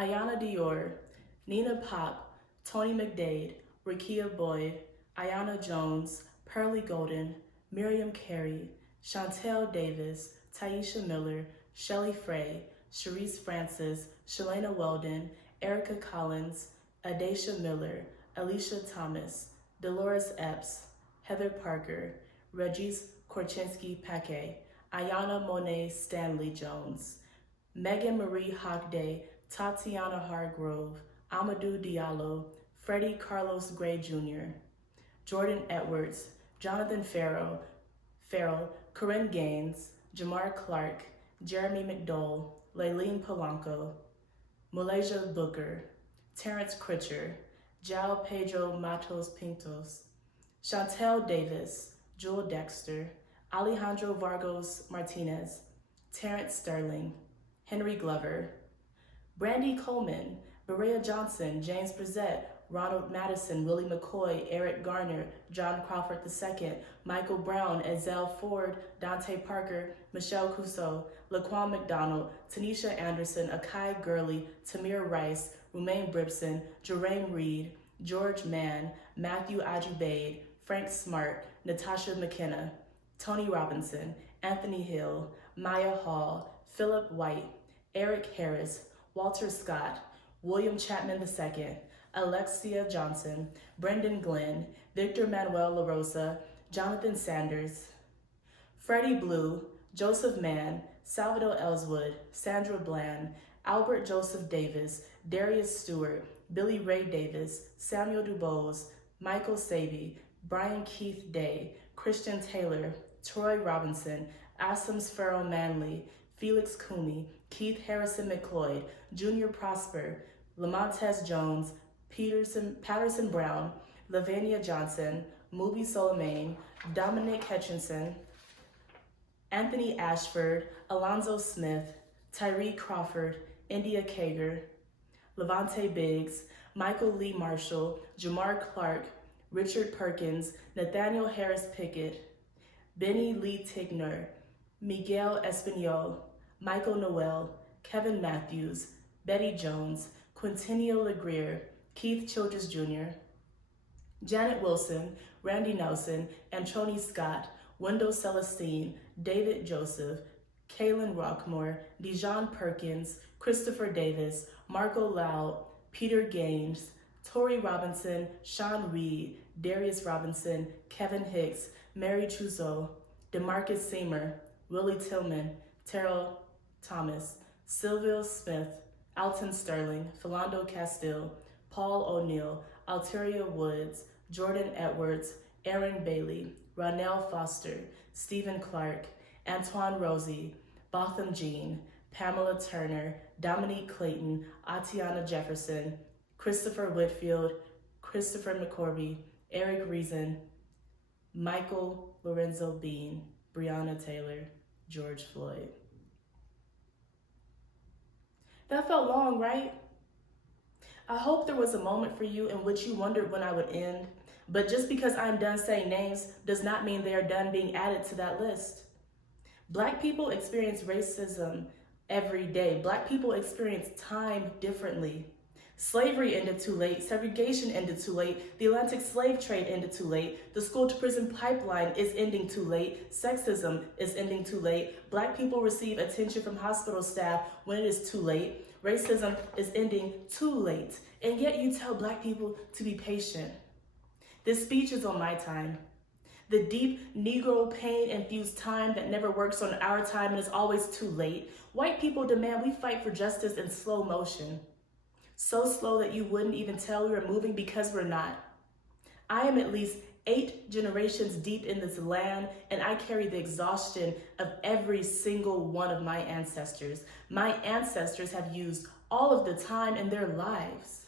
Ayana Dior, Nina Pop, Tony McDade, Rakia Boyd, Ayana Jones, Pearlie Golden, Miriam Carey, Chantel Davis, Taisha Miller, Shelley Frey, Sharice Francis, Shalana Weldon, Erica Collins, Adacia Miller, Alicia Thomas, Dolores Epps, Heather Parker, Regis Korchinski-Paquet, Ayana Monet Stanley Jones, Megan Marie Hockday, Tatiana Hargrove, Amadou Diallo, Freddie Carlos Gray Jr., Jordan Edwards, Jonathan Farrell, Corinne Gaines, Jamar Clark, Jeremy McDowell, Laylene Polanco, Malaysia Booker, Terrence Critcher, Jao Pedro Matos Pintos, Chantel Davis, Jewel Dexter, Alejandro Vargos Martinez, Terrence Sterling, Henry Glover, Brandy Coleman, Berea Johnson, James Brissett, Ronald Madison, Willie McCoy, Eric Garner, John Crawford II, Michael Brown, Ezell Ford, Dante Parker, Michelle Cousseau, Laquan McDonald, Tanisha Anderson, Akai Gurley, Tamir Rice, Rumaine Bribson, Jerame Reed, George Mann, Matthew Ajubaid, Frank Smart, Natasha McKenna, Tony Robinson, Anthony Hill, Maya Hall, Philip White, Eric Harris, Walter Scott, William Chapman II, Alexia Johnson, Brendan Glenn, Victor Manuel LaRosa, Jonathan Sanders, Freddie Blue, Joseph Mann, Salvador Ellswood, Sandra Bland, Albert Joseph Davis, Darius Stewart, Billy Ray Davis, Samuel DuBose, Michael Saby, Brian Keith Day, Christian Taylor, Troy Robinson, Asams Farrell Manley, Felix Cooney, Keith Harrison McLeod, Junior Prosper, Lamontez Jones, Patterson Brown, Lavania Johnson, Mubi Solomane, Dominic Hutchinson, Anthony Ashford, Alonzo Smith, Tyree Crawford, India Kager, Levante Biggs, Michael Lee Marshall, Jamar Clark, Richard Perkins, Nathaniel Harris Pickett, Benny Lee Tigner, Miguel Espinol, Michael Noel, Kevin Matthews, Betty Jones, Quintinio Legrier, Keith Childress Jr., Janet Wilson, Randy Nelson, Antroni Scott, Wendell Celestine, David Joseph, Kaylin Rockmore, Dijon Perkins, Christopher Davis, Marco Lau, Peter Gaines, Tori Robinson, Sean Reed, Darius Robinson, Kevin Hicks, Mary Trudeau, DeMarcus Seymour, Willie Tillman, Terrell Thomas, Sylvia Smith, Alton Sterling, Philando Castile, Paul O'Neill, Alteria Woods, Jordan Edwards, Aaron Bailey, Ronell Foster, Stephen Clark, Antoine Rosie, Botham Jean, Pamela Turner, Dominique Clayton, Atiana Jefferson, Christopher Whitfield, Christopher McCorby, Eric Reason, Michael Lorenzo Bean, Breonna Taylor, George Floyd. That felt long, right? I hope there was a moment for you in which you wondered when I would end, but just because I'm done saying names does not mean they are done being added to that list. Black people experience racism every day. Black people experience time differently. Slavery ended too late, segregation ended too late, the Atlantic slave trade ended too late, the school to prison pipeline is ending too late, sexism is ending too late, Black people receive attention from hospital staff when it is too late, racism is ending too late, and yet you tell Black people to be patient. This speech is on my time. The deep Negro pain-infused time that never works on our time and is always too late. White people demand we fight for justice in slow motion. So slow that you wouldn't even tell we were moving because we're not. I am at least 8 generations deep in this land, and I carry the exhaustion of every single one of my ancestors. My ancestors have used all of the time in their lives.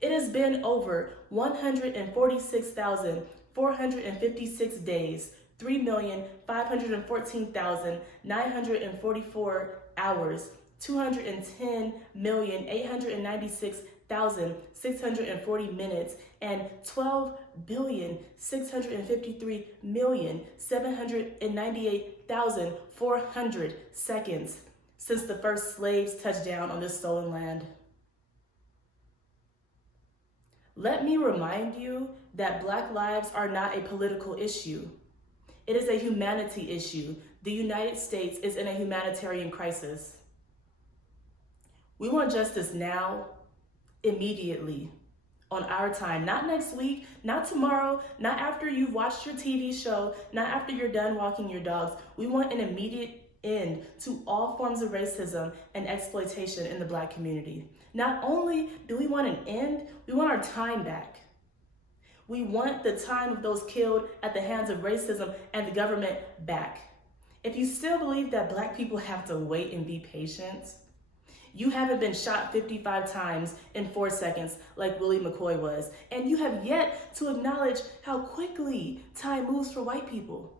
It has been over 146,456 days, 3,514,944 hours, 210,896,640 minutes, and 12,653,798,400 seconds. since the first slaves touched down on this stolen land. Let me remind you that Black lives are not a political issue. It is a humanity issue. The United States is in a humanitarian crisis. We want justice now, immediately, on our time, not next week, not tomorrow, not after you've watched your TV show, not after you're done walking your dogs. We want an immediate end to all forms of racism and exploitation in the Black community. Not only do we want an end, we want our time back. We want the time of those killed at the hands of racism and the government back. If you still believe that Black people have to wait and be patient, you haven't been shot 55 times in 4 seconds like Willie McCoy was, and you have yet to acknowledge how quickly time moves for white people.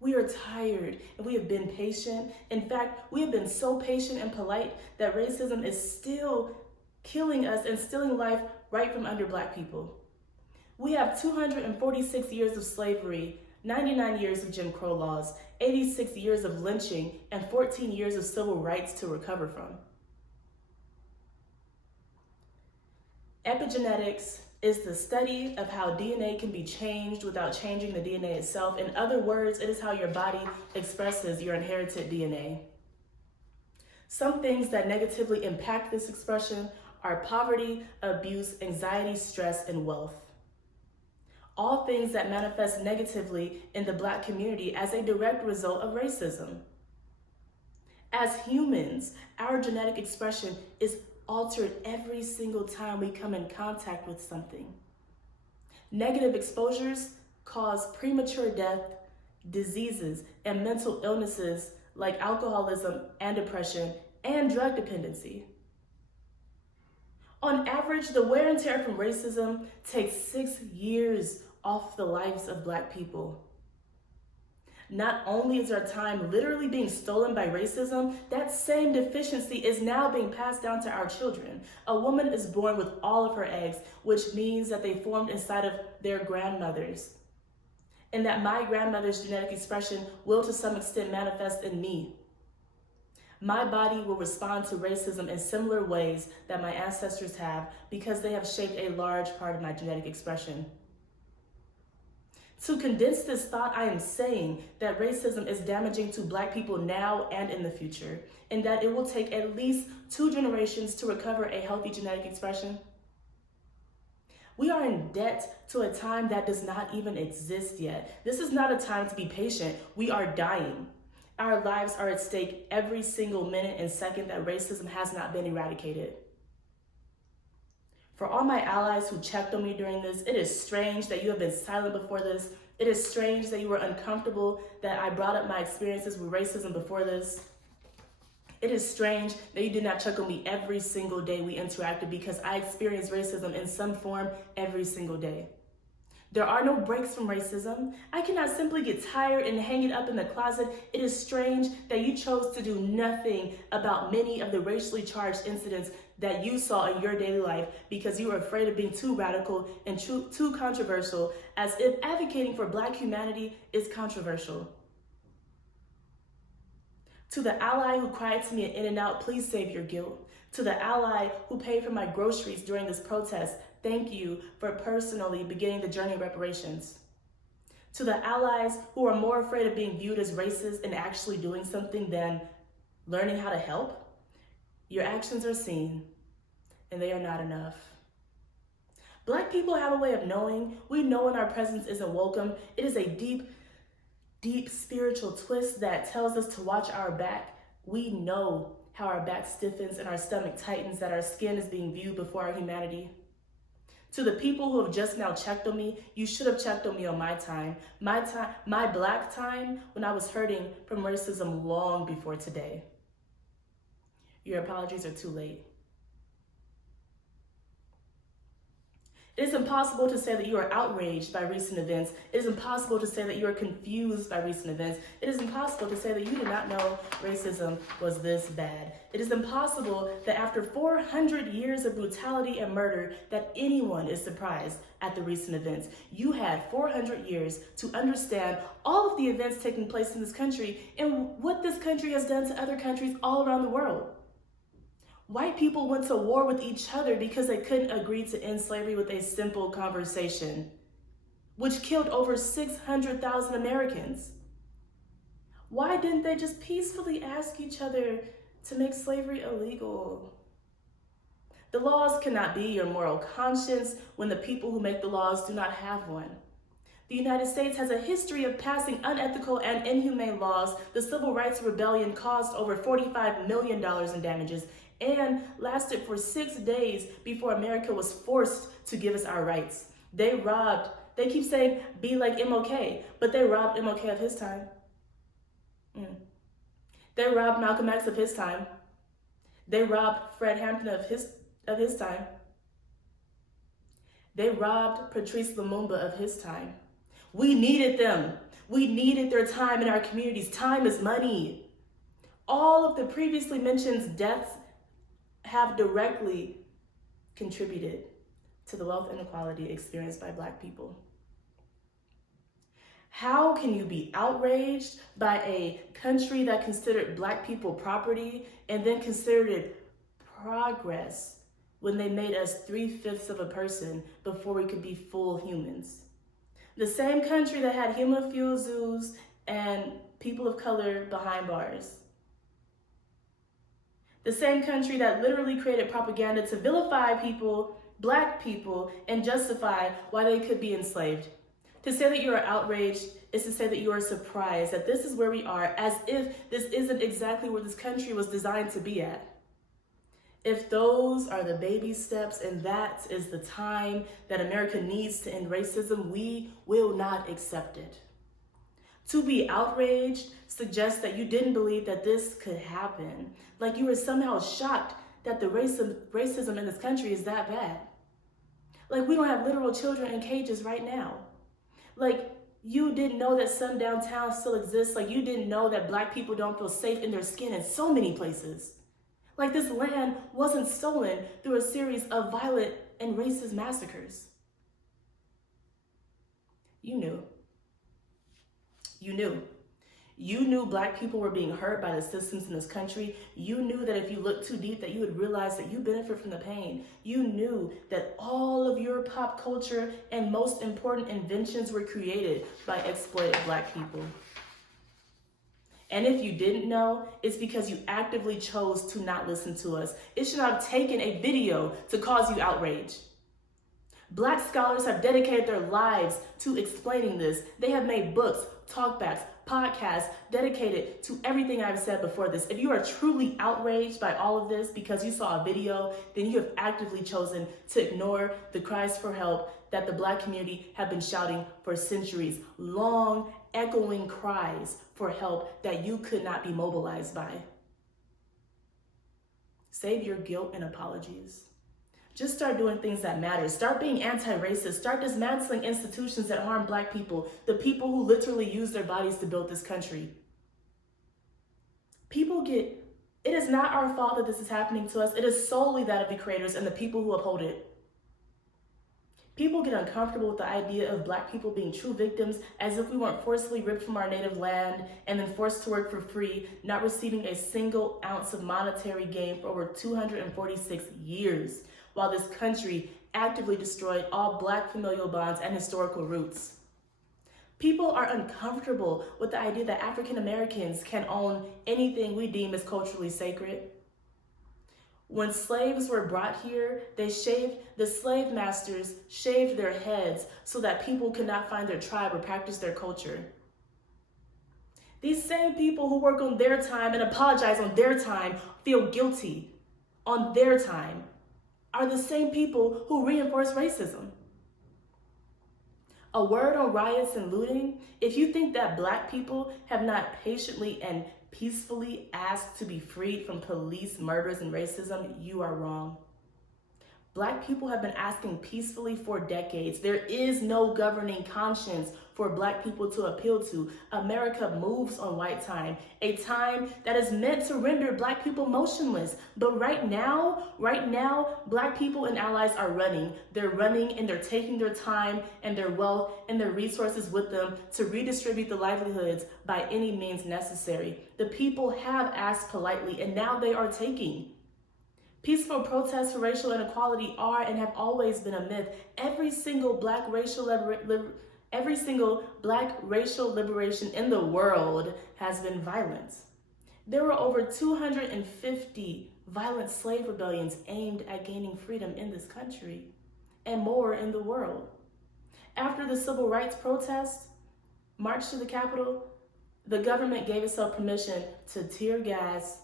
We are tired and we have been patient. In fact, we have been so patient and polite that racism is still killing us and stealing life right from under Black people. We have 246 years of slavery, 99 years of Jim Crow laws, 86 years of lynching, and 14 years of civil rights to recover from. Epigenetics is the study of how DNA can be changed without changing the DNA itself. In other words, it is how your body expresses your inherited DNA. Some things that negatively impact this expression are poverty, abuse, anxiety, stress, and wealth. All things that manifest negatively in the Black community as a direct result of racism. As humans, our genetic expression is altered every single time we come in contact with something. Negative exposures cause premature death, diseases, and mental illnesses like alcoholism and depression and drug dependency. On average, the wear and tear from racism takes 6 years off the lives of Black people. Not only is our time literally being stolen by racism, that same deficiency is now being passed down to our children. A woman is born with all of her eggs, which means that they formed inside of their grandmothers. And that my grandmother's genetic expression will to some extent manifest in me. My body will respond to racism in similar ways that my ancestors have because they have shaped a large part of my genetic expression. To condense this thought, I am saying that racism is damaging to Black people now and in the future, and that it will take at least 2 generations to recover a healthy genetic expression. We are in debt to a time that does not even exist yet. This is not a time to be patient. We are dying. Our lives are at stake every single minute and second that racism has not been eradicated. For all my allies who checked on me during this, it is strange that you have been silent before this. It is strange that you were uncomfortable that I brought up my experiences with racism before this. It is strange that you did not check on me every single day we interacted because I experienced racism in some form every single day. There are no breaks from racism. I cannot simply get tired and hang it up in the closet. It is strange that you chose to do nothing about many of the racially charged incidents that you saw in your daily life because you were afraid of being too radical and too controversial, as if advocating for Black humanity is controversial. To the ally who cried to me at In-N-Out, please save your guilt. To the ally who paid for my groceries during this protest, thank you for personally beginning the journey of reparations. To the allies who are more afraid of being viewed as racist and actually doing something than learning how to help, your actions are seen, and they are not enough. Black people have a way of knowing. We know when our presence isn't welcome. It is a deep, deep spiritual twist that tells us to watch our back. We know how our back stiffens and our stomach tightens, that our skin is being viewed before our humanity. To the people who have just now checked on me, you should have checked on me on my time, my Black time, when I was hurting from racism long before today. Your apologies are too late. It is impossible to say that you are outraged by recent events. It is impossible to say that you are confused by recent events. It is impossible to say that you did not know racism was this bad. It is impossible that after 400 years of brutality and murder that anyone is surprised at the recent events. You had 400 years to understand all of the events taking place in this country and what this country has done to other countries all around the world. White people went to war with each other because they couldn't agree to end slavery with a simple conversation, which killed over 600,000 Americans. Why didn't they just peacefully ask each other to make slavery illegal? The laws cannot be your moral conscience when the people who make the laws do not have one. The United States has a history of passing unethical and inhumane laws. The Civil Rights Rebellion caused over $45 million in damages and lasted for 6 days before America was forced to give us our rights. They keep saying, be like MLK, but they robbed MLK of his time. They robbed Malcolm X of his time. They robbed Fred Hampton of his time. They robbed Patrice Lumumba of his time. We needed them. We needed their time in our communities. Time is money. All of the previously mentioned deaths have directly contributed to the wealth inequality experienced by Black people. How can you be outraged by a country that considered Black people property and then considered it progress when they made us 3/5 of a person before we could be full humans? The same country that had human-fueled zoos and people of color behind bars. The same country that literally created propaganda to vilify people, Black people, and justify why they could be enslaved. To say that you are outraged is to say that you are surprised that this is where we are, as if this isn't exactly where this country was designed to be at. If those are the baby steps and that is the time that America needs to end racism, we will not accept it. To be outraged suggests that you didn't believe that this could happen. Like you were somehow shocked that the racism in this country is that bad. Like we don't have literal children in cages right now. Like you didn't know that sundown town still exists. Like you didn't know that Black people don't feel safe in their skin in so many places. Like this land wasn't stolen through a series of violent and racist massacres. You knew. You knew. You knew Black people were being hurt by the systems in this country. You knew that if you looked too deep that you would realize that you benefit from the pain. You knew that all of your pop culture and most important inventions were created by exploited Black people. And if you didn't know, it's because you actively chose to not listen to us. It should not have taken a video to cause you outrage. Black scholars have dedicated their lives to explaining this. They have made books, talkbacks, podcasts dedicated to everything I've said before this. If you are truly outraged by all of this because you saw a video, then you have actively chosen to ignore the cries for help that the Black community have been shouting for centuries. Long, echoing cries for help that you could not be mobilized by. Save your guilt and apologies. Just start doing things that matter. Start being anti-racist. Start dismantling institutions that harm Black people, the people who literally use their bodies to build this country. It is not our fault that this is happening to us. It is solely that of the creators and the people who uphold it. People get uncomfortable with the idea of Black people being true victims, as if we weren't forcibly ripped from our native land and then forced to work for free, not receiving a single ounce of monetary gain for over 246 years, while this country actively destroyed all Black familial bonds and historical roots. People are uncomfortable with the idea that African Americans can own anything we deem as culturally sacred. When slaves were brought here, the slave masters shaved their heads so that people could not find their tribe or practice their culture. These same people who work on their time and apologize on their time, feel guilty on their time, are the same people who reinforce racism. A word on riots and looting: if you think that Black people have not patiently and peacefully asked to be freed from police murders and racism, you are wrong. Black people have been asking peacefully for decades. There is no governing conscience for Black people to appeal to. America moves on white time, a time that is meant to render Black people motionless. But right now, Black people and allies are running. They're running and they're taking their time and their wealth and their resources with them to redistribute the livelihoods by any means necessary. The people have asked politely and now they are taking. Peaceful protests for racial inequality are and have always been a myth. Every single black racial liberation in the world has been violent. There were over 250 violent slave rebellions aimed at gaining freedom in this country, and more in the world. After the civil rights protest march to the Capitol, the government gave itself permission to tear gas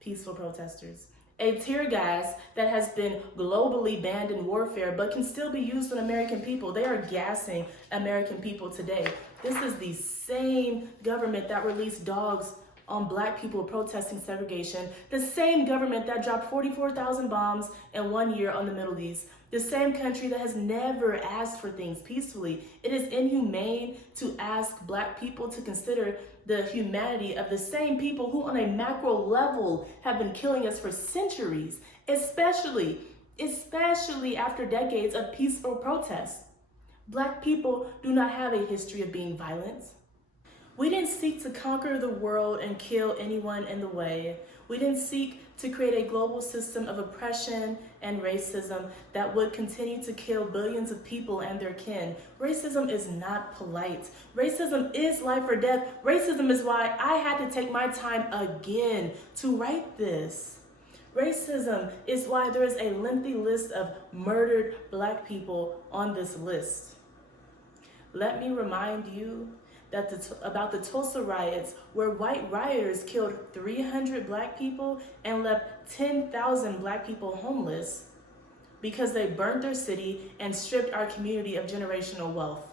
peaceful protesters. A tear gas that has been globally banned in warfare but can still be used on American people. They are gassing American people today. This is the same government that released dogs on Black people protesting segregation, the same government that dropped 44,000 bombs in 1 year on the Middle East, the same country that has never asked for things peacefully. It is inhumane to ask Black people to consider the humanity of the same people who on a macro level have been killing us for centuries, especially after decades of peaceful protests. Black people do not have a history of being violent. We didn't seek to conquer the world and kill anyone in the way. We didn't seek to create a global system of oppression and racism that would continue to kill billions of people and their kin. Racism is not polite. Racism is life or death. Racism is why I had to take my time again to write this. Racism is why there is a lengthy list of murdered Black people on this list. Let me remind you about the Tulsa riots, where white rioters killed 300 Black people and left 10,000 Black people homeless because they burnt their city and stripped our community of generational wealth.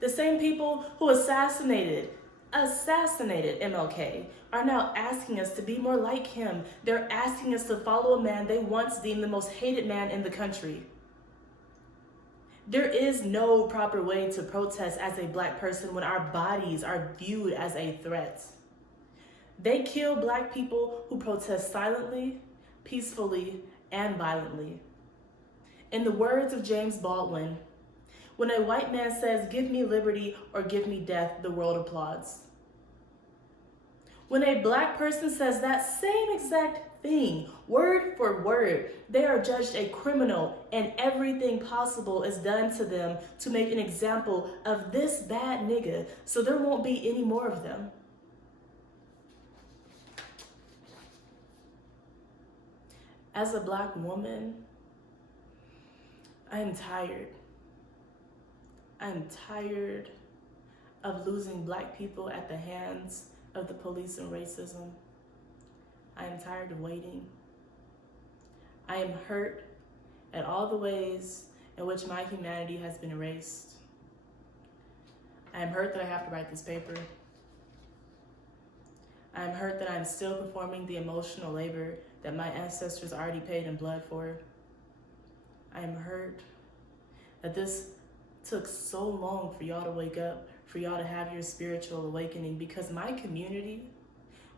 The same people who assassinated MLK are now asking us to be more like him. They're asking us to follow a man they once deemed the most hated man in the country. There is no proper way to protest as a Black person when our bodies are viewed as a threat. They kill Black people who protest silently, peacefully, and violently. In the words of James Baldwin, when a white man says, "Give me liberty or give me death," the world applauds. When a Black person says that same exact thing, word for word, they are judged a criminal and everything possible is done to them to make an example of this bad nigga so there won't be any more of them. As a Black woman, I am tired. I am tired of losing Black people at the hands of the police and racism. I am tired of waiting. I am hurt at all the ways in which my humanity has been erased. I am hurt that I have to write this paper. I am hurt that I am still performing the emotional labor that my ancestors already paid in blood for. I am hurt that this took so long for y'all to wake up, for y'all to have your spiritual awakening, because my community,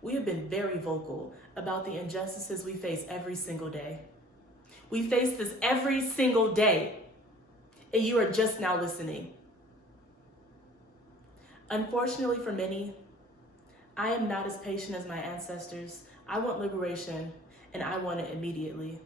we have been very vocal about the injustices we face every single day. We face this every single day, and you are just now listening. Unfortunately for many, I am not as patient as my ancestors. I want liberation, and I want it immediately.